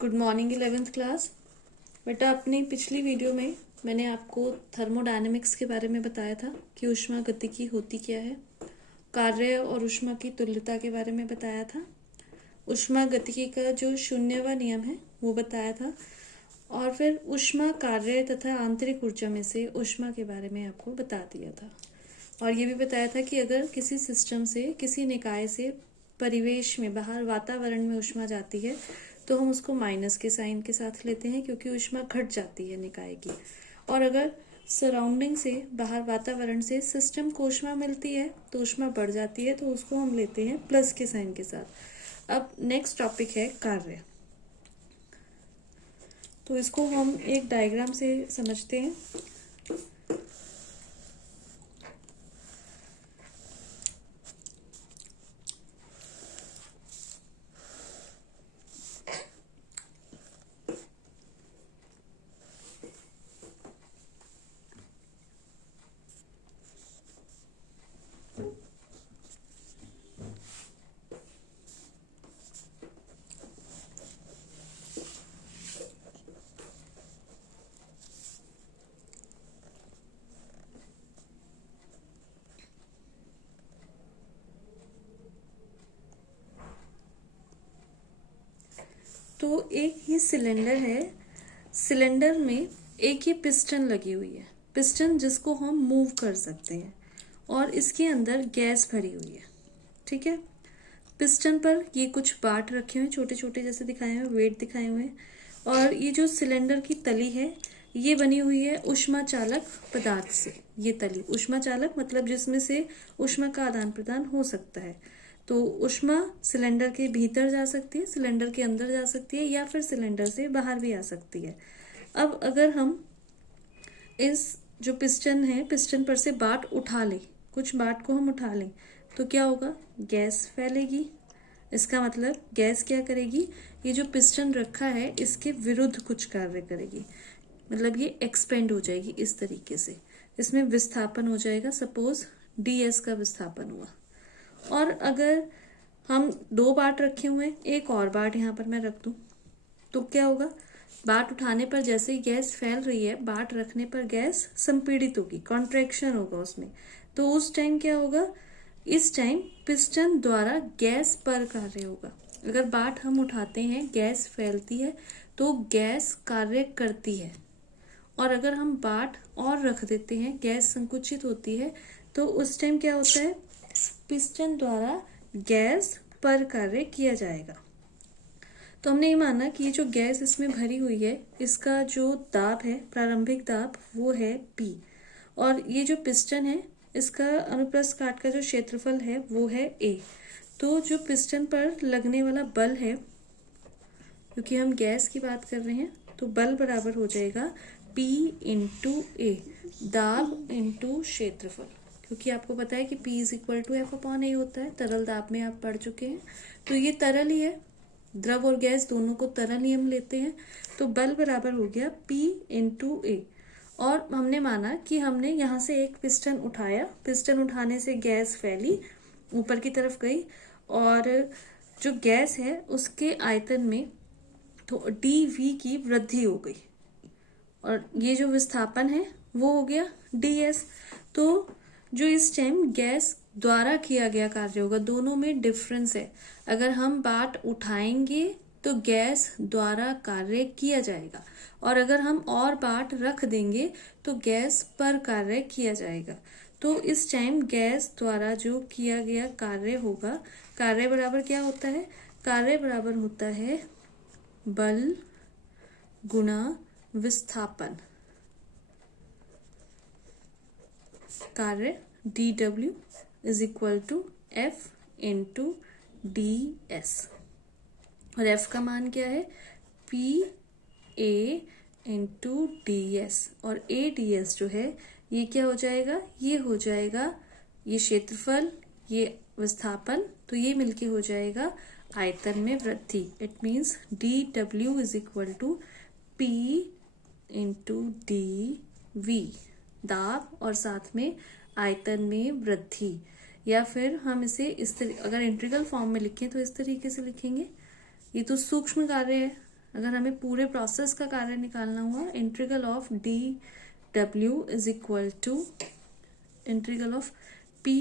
Good morning 11th class. बेटा, अपनी पिछली वीडियो में मैंने आपको थर्मोडायनेमिक्स के बारे में बताया था कि ऊष्मा गतिकी होती क्या है। कार्य और ऊष्मा की तुल्यता के बारे में बताया था। ऊष्मा गतिकी का जो शून्यवा नियम है वो बताया था। और फिर ऊष्मा कार्य तथा आंतरिक ऊर्जा में से ऊष्मा के बारे में आपको बता दिया था। और ये भी बताया था कि अगर किसी सिस्टम से, किसी निकाय से परिवेश में, बाहर वातावरण में ऊष्मा जाती है तो हम उसको माइनस के साइन के साथ लेते हैं, क्योंकि ऊष्मा घट जाती है निकाय की। और अगर सराउंडिंग से, बाहर वातावरण से सिस्टम को ऊष्मा मिलती है तो ऊष्मा बढ़ जाती है, तो उसको हम लेते हैं प्लस के साइन के साथ। अब नेक्स्ट टॉपिक है कार्य। तो इसको हम एक डायग्राम से समझते हैं। तो एक ये सिलेंडर है। सिलेंडर में एक ये पिस्टन लगी हुई है, पिस्टन जिसको हम मूव कर सकते हैं, और इसके अंदर गैस भरी हुई है। ठीक है। पिस्टन पर ये कुछ बाट रखे हुए हैं, छोटे छोटे जैसे दिखाए हुए, वेट दिखाए हुए हैं। और ये जो सिलेंडर की तली है ये बनी हुई है ऊष्मा चालक पदार्थ से। ये तली ऊष्मा चालक मतलब जिसमें से ऊष्मा का आदान प्रदान हो सकता है। तो ऊष्मा सिलेंडर के भीतर जा सकती है, सिलेंडर के अंदर जा सकती है, या फिर सिलेंडर से बाहर भी आ सकती है। अब अगर हम इस जो पिस्टन है, पिस्टन पर से बाट उठा लें, कुछ बाट को हम उठा लें, तो क्या होगा? गैस फैलेगी। इसका मतलब गैस क्या करेगी? ये जो पिस्टन रखा है इसके विरुद्ध कुछ कार्य करेगी, मतलब ये एक्सपेंड हो जाएगी इस तरीके से। इसमें विस्थापन हो जाएगा। सपोज ds का विस्थापन हुआ। और अगर हम दो बाट रखे हुए हैं, एक और बाट यहाँ पर मैं रख दूं, तो क्या होगा? बाट उठाने पर जैसे ही गैस फैल रही है, बाट रखने पर गैस संपीड़ित होगी, कॉन्ट्रैक्शन होगा उसमें। तो उस टाइम क्या होगा? इस टाइम पिस्टन द्वारा गैस पर कार्य होगा। अगर बाट हम उठाते हैं, गैस फैलती है तो गैस कार्य करती है। और अगर हम बाट और रख देते हैं, गैस संकुचित होती है, तो उस टाइम क्या होता है? पिस्टन द्वारा गैस पर कार्य किया जाएगा। तो हमने ये माना कि ये जो गैस इसमें भरी हुई है, इसका जो दाब है, प्रारंभिक दाब, वो है P। और ये जो पिस्टन है, इसका अनुप्रस्थ काट का जो क्षेत्रफल है वो है A। तो जो पिस्टन पर लगने वाला बल है, क्योंकि हम गैस की बात कर रहे हैं, तो बल बराबर हो जाएगा P इंटू A, दाब इंटू क्षेत्रफल। क्योंकि आपको पता है कि P is equal to F/A होता है, तरल दाब में आप पढ़ चुके हैं। तो ये तरल ही है, द्रव और गैस दोनों को तरल नियम लेते हैं। तो बल बराबर हो गया P इंटू A। और हमने माना कि हमने यहाँ से एक पिस्टन उठाया, पिस्टन उठाने से गैस फैली, ऊपर की तरफ गई, और जो गैस है उसके आयतन में तो dV की वृद्धि हो गई, और ये जो विस्थापन है वो हो गया ds। तो जो इस टाइम गैस द्वारा किया गया कार्य होगा, दोनों में डिफरेंस है। अगर हम बाट उठाएंगे तो गैस द्वारा कार्य किया जाएगा, और अगर हम और बाट रख देंगे तो गैस पर कार्य किया जाएगा। तो इस टाइम गैस द्वारा जो किया गया कार्य होगा, कार्य बराबर क्या होता है? कार्य बराबर होता है बल गुणा विस्थापन। कार्य dW is equal to F into ds। और F का मान क्या है? P A into ds। और A ds जो है ये क्या हो जाएगा? ये हो जाएगा ये क्षेत्रफल, ये विस्थापन, तो ये मिलके हो जाएगा आयतन में वृद्धि। It means dW is equal to P into dV, दाब और साथ में आयतन में वृद्धि। या फिर हम इसे इस अगर इंटीग्रल फॉर्म में लिखें तो इस तरीके से लिखेंगे। ये तो सूक्ष्म कार्य है, अगर हमें पूरे प्रोसेस का कार्य निकालना हुआ, integral of D W is equal to integral of P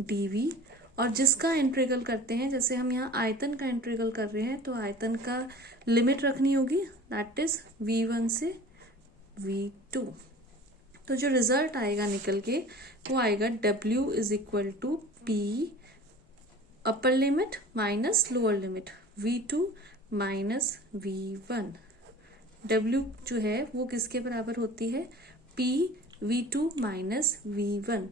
D V, और जिसका इंटीग्रल करते हैं, जैसे हम यहाँ आयतन का इंटीग्रल कर रहे हैं, तो आयतन का लिमिट रखनी होगी, दैट इज v1 से v2। तो जो रिजल्ट आएगा निकल के वो आएगा w is equal to p upper limit minus lower limit v2 minus v1। w जो है वो किसके बराबर होती है, p v2 माइनस v1।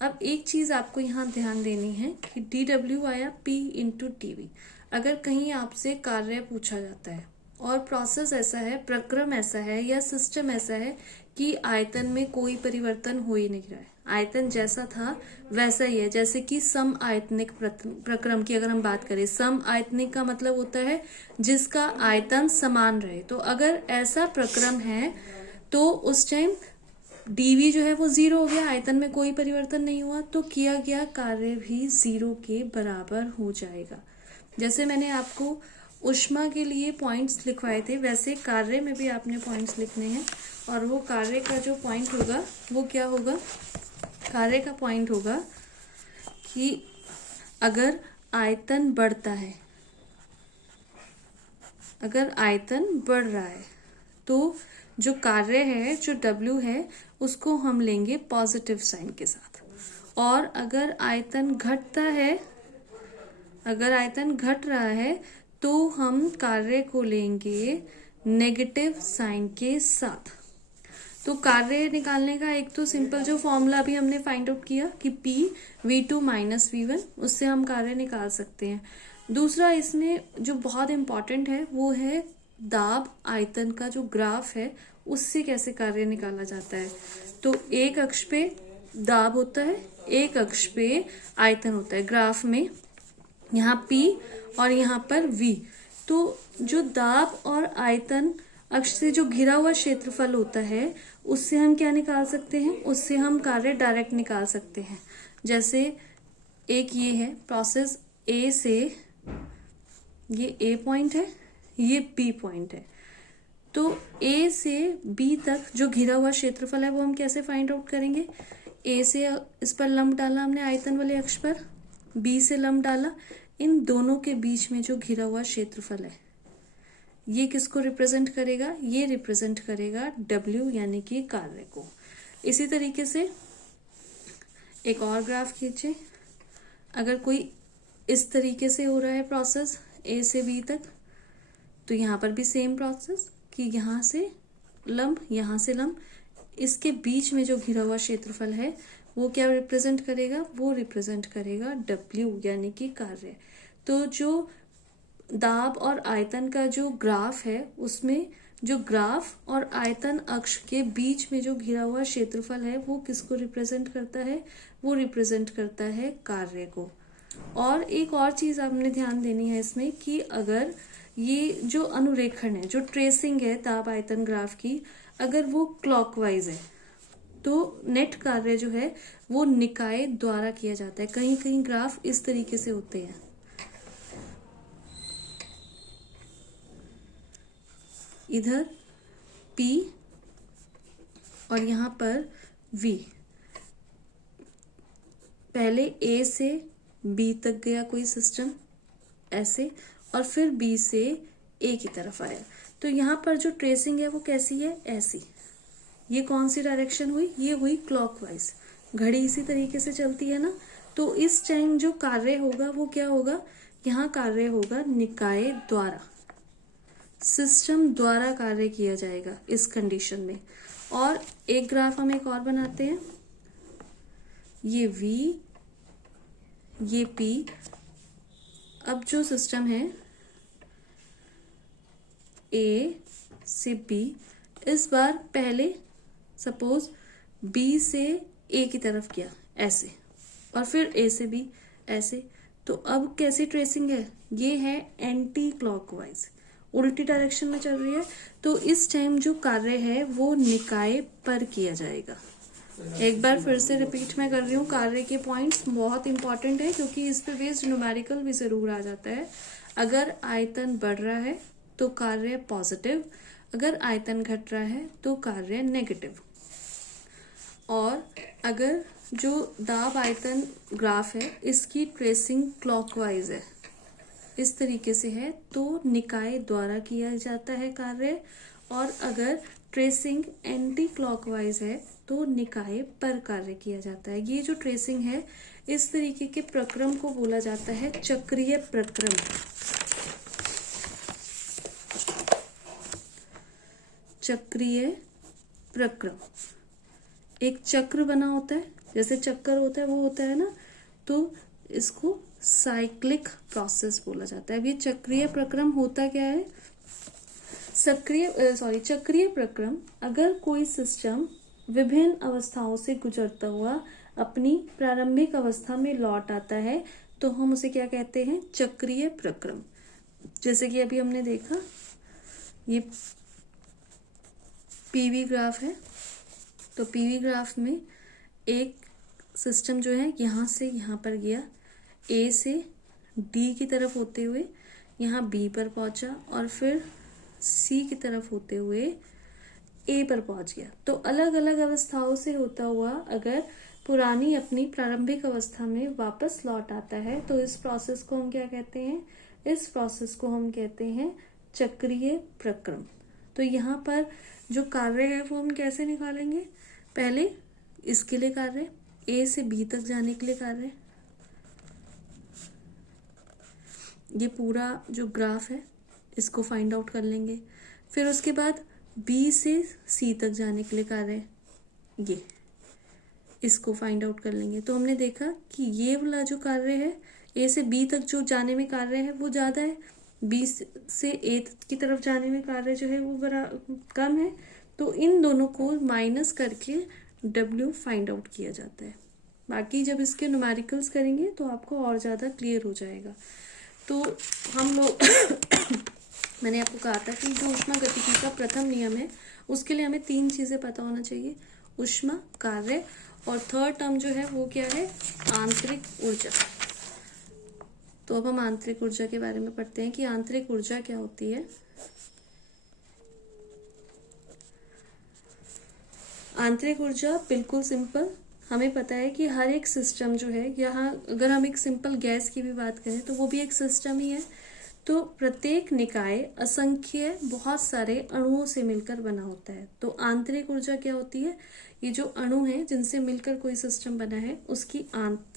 अब एक चीज आपको यहाँ ध्यान देनी है कि dw आया p इंटू टीवी। अगर कहीं आपसे कार्य पूछा जाता है और प्रोसेस ऐसा है, प्रक्रम ऐसा है या सिस्टम ऐसा है कि आयतन में कोई परिवर्तन हो ही नहीं रहा है, आयतन जैसा था वैसा ही है, जैसे कि सम आयतनिक प्रक्रम की अगर हम बात करें, सम आयतनिक का मतलब होता है जिसका आयतन समान रहे। तो अगर ऐसा प्रक्रम है तो उस टाइम dv जो है वो 0 हो गया, आयतन में कोई परिवर्तन नहीं हुआ, तो किया गया कार्य भी 0 के बराबर हो जाएगा। जैसे मैंने आपको ऊष्मा के लिए पॉइंट्स लिखवाए थे, वैसे कार्य में भी आपने पॉइंट्स लिखने हैं, और वो कार्य का जो पॉइंट होगा वो क्या होगा, कार्य का पॉइंट होगा कि अगर आयतन बढ़ता है, अगर आयतन बढ़ रहा है तो जो कार्य है, जो W है, उसको हम लेंगे पॉजिटिव साइन के साथ, और अगर आयतन घटता है, अगर आयतन घट रहा है तो हम कार्य को लेंगे नेगेटिव साइन के साथ। तो कार्य निकालने का एक तो सिंपल जो फॉर्मूला अभी हमने फाइंड आउट किया कि P v2 माइनस v1, उससे हम कार्य निकाल सकते हैं। दूसरा इसमें जो बहुत इंपॉर्टेंट है वो है दाब आयतन का जो ग्राफ है, उससे कैसे कार्य निकाला जाता है। तो एक अक्ष पे दाब होता है, एक अक्ष पे आयतन होता है, ग्राफ में यहाँ P और यहाँ पर V। तो जो दाब और आयतन अक्ष से जो घिरा हुआ क्षेत्रफल होता है, उससे हम क्या निकाल सकते हैं, उससे हम कार्य डायरेक्ट निकाल सकते हैं। जैसे एक ये है प्रोसेस A से, ये A पॉइंट है, ये B पॉइंट है, तो A से B तक जो घिरा हुआ क्षेत्रफल है वो हम कैसे फाइंड आउट करेंगे। A से इस पर लंब डाला हमने आयतन वाले अक्ष पर, B से लंब डाला, इन दोनों के बीच में जो घिरा हुआ क्षेत्रफल है ये किसको रिप्रेजेंट करेगा, ये रिप्रेजेंट करेगा W यानी कि कार्य को। इसी तरीके से एक और ग्राफ खींचे, अगर कोई इस तरीके से हो रहा है प्रोसेस A से B तक, तो यहाँ पर भी सेम प्रोसेस कि यहाँ से लंब, यहाँ से लंब, इसके बीच में जो घिरा हुआ क्षेत्रफल है वो क्या रिप्रेजेंट करेगा, वो रिप्रेजेंट करेगा W यानी कि कार्य। तो जो दाब और आयतन का जो ग्राफ है, उसमें जो ग्राफ और आयतन अक्ष के बीच में जो घिरा हुआ क्षेत्रफल है वो किसको रिप्रेजेंट करता है, वो रिप्रेजेंट करता है कार्य को। और एक और चीज आपने ध्यान देनी है इसमें कि अगर ये जो अनुरेखण है, जो ट्रेसिंग है दाब आयतन ग्राफ की, अगर वो क्लॉकवाइज है तो नेट कार्य जो है वो निकाय द्वारा किया जाता है। कहीं कहीं ग्राफ इस तरीके से होते हैं, इधर P और यहाँ पर V, पहले A से B तक गया कोई सिस्टम ऐसे, और फिर B से A की तरफ आया, तो यहाँ पर जो ट्रेसिंग है वो कैसी है, ऐसी। ये कौन सी डायरेक्शन हुई, ये हुई क्लॉकवाइज, घड़ी इसी तरीके से चलती है ना। तो इस टाइम जो कार्य होगा वो क्या होगा, यहाँ कार्य होगा निकाय द्वारा, सिस्टम द्वारा कार्य किया जाएगा इस कंडीशन में। और एक ग्राफ हम एक और बनाते हैं, ये V, ये P। अब जो सिस्टम है A से B, इस बार पहले सपोज B से A की तरफ किया ऐसे, और फिर A से B ऐसे, तो अब कैसी ट्रेसिंग है, ये है एंटी क्लॉकवाइज, उल्टी डायरेक्शन में चल रही है। तो इस टाइम जो कार्य है वो निकाय पर किया जाएगा। एक बार फिर से रिपीट मैं कर रही हूँ, कार्य के पॉइंट्स बहुत इंपॉर्टेंट है क्योंकि इस पे बेस्ड न्यूमेरिकल भी जरूर आ जाता है। अगर आयतन बढ़ रहा है तो कार्य पॉजिटिव, अगर आयतन घट रहा है तो कार्य नेगेटिव। और अगर जो दाब आयतन ग्राफ है इसकी ट्रेसिंग क्लॉकवाइज है, इस तरीके से है, तो निकाय द्वारा किया जाता है कार्य। और अगर ट्रेसिंग एंटी क्लॉकवाइज है तो निकाय पर कार्य किया जाता है। ये जो ट्रेसिंग है इस तरीके के प्रक्रम को बोला जाता है चक्रीय प्रक्रम। चक्रीय प्रक्रम, एक चक्र बना होता है, जैसे चक्कर होता है वो होता है ना, तो इसको साइक्लिक प्रोसेस बोला जाता है। अब ये चक्रीय प्रक्रम होता क्या है? चक्रीय प्रक्रम, अगर कोई सिस्टम विभिन्न अवस्थाओं से गुजरता हुआ अपनी प्रारंभिक अवस्था में लौट आता है तो हम उसे क्या कहते हैं? चक्रीय प्रक्रम। जैसे कि अभी हमने देखा, ये पीवी ग्राफ है, तो पीवी ग्राफ में एक सिस्टम जो है यहाँ से यहाँ पर गया, ए से डी की तरफ होते हुए यहाँ बी पर पहुंचा और फिर सी की तरफ होते हुए ए पर पहुंच गया। तो अलग अलग अवस्थाओं से होता हुआ अगर पुरानी अपनी प्रारंभिक अवस्था में वापस लौट आता है तो इस प्रोसेस को हम क्या कहते हैं? इस प्रोसेस को हम कहते हैं चक्रीय प्रक्रम। तो यहाँ पर जो कार्य है वो हम कैसे निकालेंगे? पहले इसके लिए कार्य, ए से बी तक जाने के लिए कार्य, ये पूरा जो ग्राफ है इसको फाइंड आउट कर लेंगे। फिर उसके बाद बी से सी तक जाने के लिए कार्य, ये इसको फाइंड आउट कर लेंगे। तो हमने देखा कि ये वाला जो कार्य है, ए से बी तक जो जाने में कार्य है वो ज़्यादा है, बी से ए की तरफ जाने में कार्य जो है वो बड़ा कम है। तो इन दोनों को माइनस करके W फाइंड आउट किया जाता है। बाकी जब इसके न्यूमेरिकल्स करेंगे तो आपको और ज़्यादा क्लियर हो जाएगा। तो हम लोग मैंने आपको कहा था कि जो ऊष्मागतिकी का प्रथम नियम है उसके लिए हमें 3 चीज़ें पता होना चाहिए, ऊष्मा, कार्य और थर्ड टर्म जो है वो क्या है? आंतरिक ऊर्जा। तो अब हम आंतरिक ऊर्जा के बारे में पढ़ते हैं कि आंतरिक ऊर्जा क्या होती है। आंतरिक ऊर्जा बिल्कुल सिंपल, हमें पता है कि हर एक सिस्टम जो है, यहाँ अगर हम एक सिंपल गैस की भी बात करें तो वो भी एक सिस्टम ही है। तो प्रत्येक निकाय असंख्य बहुत सारे अणुओं से मिलकर बना होता है। तो आंतरिक ऊर्जा क्या होती है? ये जो अणु हैं जिनसे मिलकर कोई सिस्टम बना है उसकी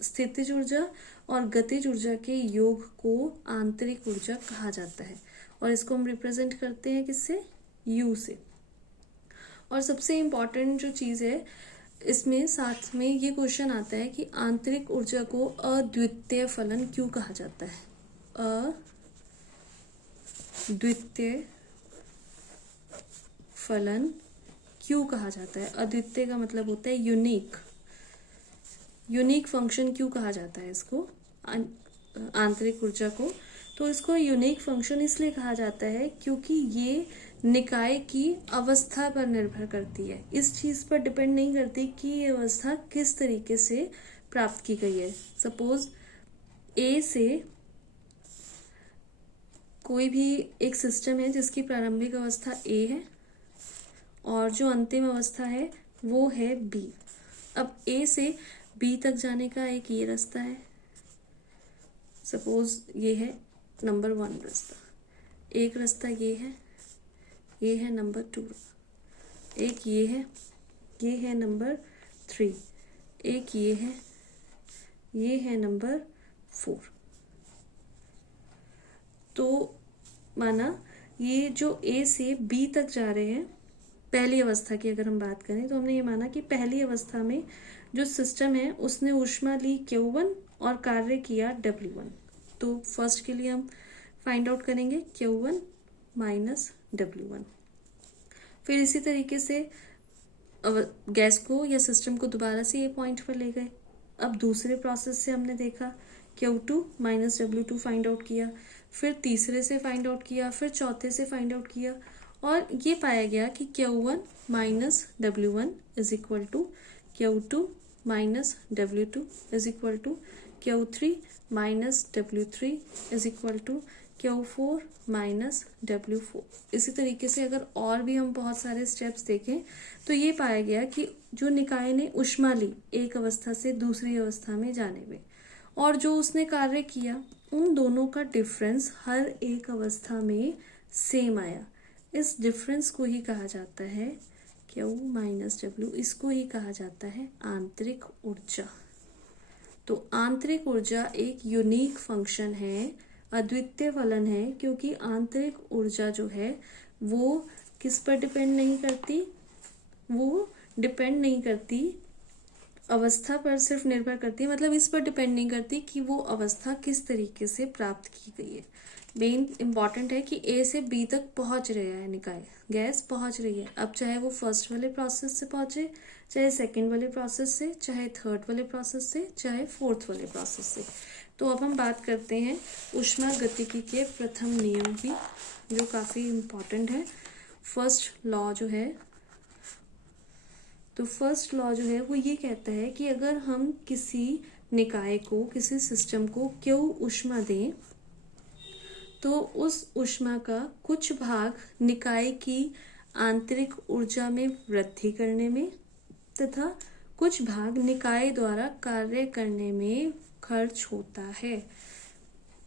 स्थितिज ऊर्जा और गतिज ऊर्जा के योग को आंतरिक ऊर्जा कहा जाता है। और इसको हम रिप्रेजेंट करते हैं किससे? U से। और सबसे इम्पॉर्टेंट जो चीज़ है इसमें साथ में ये क्वेश्चन आता है कि आंतरिक ऊर्जा को अद्वितीय फलन क्यों कहा जाता है? अद्वितीय फलन क्यों कहा जाता है? अद्वितीय का मतलब होता है यूनिक। यूनिक फंक्शन क्यों कहा जाता है इसको, आंतरिक ऊर्जा को? तो इसको यूनिक फंक्शन इसलिए कहा जाता है क्योंकि ये निकाय की अवस्था पर निर्भर करती है। इस चीज पर डिपेंड नहीं करती कि ये अवस्था किस तरीके से प्राप्त की गई है। सपोज ए से कोई भी एक सिस्टम है जिसकी प्रारंभिक अवस्था ए है और जो अंतिम अवस्था है वो है बी। अब ए से बी तक जाने का एक ये रास्ता है, सपोज ये है नंबर 1 रास्ता, एक रास्ता ये है नंबर 2, एक ये है नंबर 3, एक ये है नंबर 4। तो माना ये जो ए से बी तक जा रहे हैं, पहली अवस्था की अगर हम बात करें तो हमने ये माना कि पहली अवस्था में जो सिस्टम है उसने ऊष्मा ली Q1 और कार्य किया W1। तो फर्स्ट के लिए हम फाइंड आउट करेंगे Q1 माइनस W1। फिर इसी तरीके से गैस को या सिस्टम को दोबारा से ये पॉइंट पर ले गए। अब दूसरे प्रोसेस से हमने देखा Q2 minus W2 find out किया, फिर तीसरे से फाइंड आउट किया, फिर चौथे से फाइंड आउट किया और ये पाया गया कि Q1 minus W1 is equal to Q2 minus W2 is equal to Q3 minus W3 is equal to Q4 minus W4। इसी तरीके से अगर और भी हम बहुत सारे स्टेप्स देखें तो ये पाया गया कि जो निकाय ने ऊष्मा ली एक अवस्था से दूसरी अवस्था में जाने में, और जो उसने कार्य किया, उन दोनों का डिफरेंस हर एक अवस्था में सेम आया। इस डिफरेंस को ही कहा जाता है Q माइनस W। इसको ही कहा जाता है आंतरिक ऊर्जा। तो आंतरिक ऊर्जा एक यूनिक फंक्शन है, अद्वितीय फलन है, क्योंकि आंतरिक ऊर्जा जो है वो किस पर डिपेंड नहीं करती, वो डिपेंड नहीं करती अवस्था पर, सिर्फ निर्भर करती है, मतलब इस पर डिपेंड नहीं करती कि वो अवस्था किस तरीके से प्राप्त की गई है। मेन इंपॉर्टेंट है कि ए से बी तक पहुंच रहा है निकाय, गैस पहुंच रही है। अब चाहे वो फर्स्ट वाले प्रोसेस से पहुंचे, चाहे सेकंड वाले प्रोसेस से, चाहे थर्ड वाले प्रोसेस से, चाहे फोर्थ वाले प्रोसेस से। तो अब हम बात करते हैं ऊष्मा गतिकी के प्रथम नियम की, जो काफी इम्पोर्टेंट है। फर्स्ट लॉ जो है, तो फर्स्ट लॉ जो है वो ये कहता है कि अगर हम किसी निकाय को, किसी सिस्टम को Q ऊष्मा दें तो उस ऊष्मा का कुछ भाग निकाय की आंतरिक ऊर्जा में वृद्धि करने में तथा कुछ भाग निकाय द्वारा कार्य करने में खर्च होता है।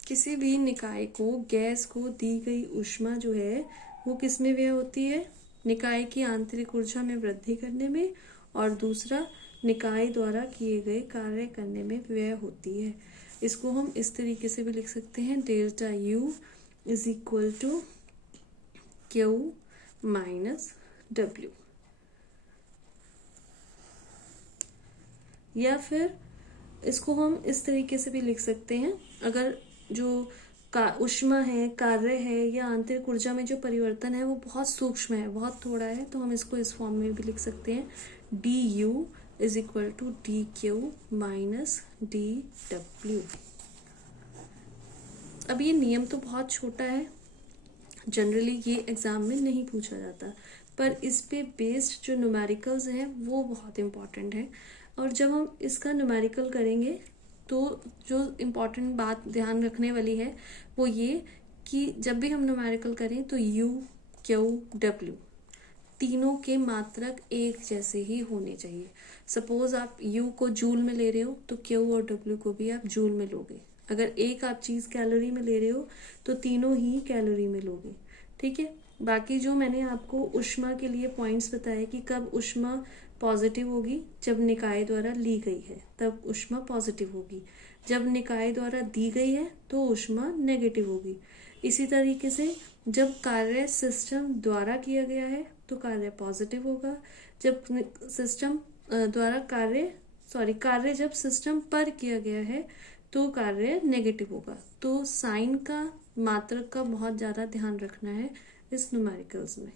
किसी भी निकाय को, गैस को दी गई ऊष्मा जो है वो किस में व्यय होती है, निकाय की आंतरिक ऊर्जा में वृद्धि करने में, और दूसरा निकाय द्वारा किए गए कार्य करने में व्यय होती है। इसको हम इस तरीके से भी लिख सकते हैं, delta U is equal to Q minus W। या फिर इसको हम इस तरीके से भी लिख सकते हैं, अगर जो ऊष्मा है, कार्य है, या आंतरिक ऊर्जा में जो परिवर्तन है वो बहुत सूक्ष्म है, बहुत थोड़ा है, तो हम इसको इस फॉर्म में भी लिख सकते हैं, du is equal to dq minus dw। अब ये नियम तो बहुत छोटा है, जनरली ये एग्जाम में नहीं पूछा जाता, पर इस पे बेस्ड जो न्यूमेरिकल्स हैं वो बहुत इम्पॉर्टेंट है। और जब हम इसका न्यूमेरिकल करेंगे तो जो इम्पॉर्टेंट बात ध्यान रखने वाली है वो ये कि जब भी हम न्यूमेरिकल करें तो U, Q, W तीनों के मात्रक एक जैसे ही होने चाहिए। सपोज आप U को जूल में ले रहे हो तो Q और W को भी आप जूल में लोगे। अगर एक आप चीज कैलोरी में ले रहे हो तो तीनों ही कैलोरी में लोगे, ठीक है। बाकी जो मैंने आपको ऊष्मा के लिए पॉइंट्स बताए कि कब ऊष्मा पॉजिटिव होगी, जब निकाय द्वारा ली गई है तब ऊष्मा पॉजिटिव होगी, जब निकाय द्वारा दी गई है तो ऊष्मा नेगेटिव होगी। इसी तरीके से जब कार्य सिस्टम द्वारा किया गया है तो कार्य पॉजिटिव होगा, जब सिस्टम द्वारा कार्य जब सिस्टम पर किया गया है तो कार्य नेगेटिव होगा। तो साइन का, मात्रक का बहुत ज्यादा ध्यान रखना है इस न्यूमेरिकल्स में।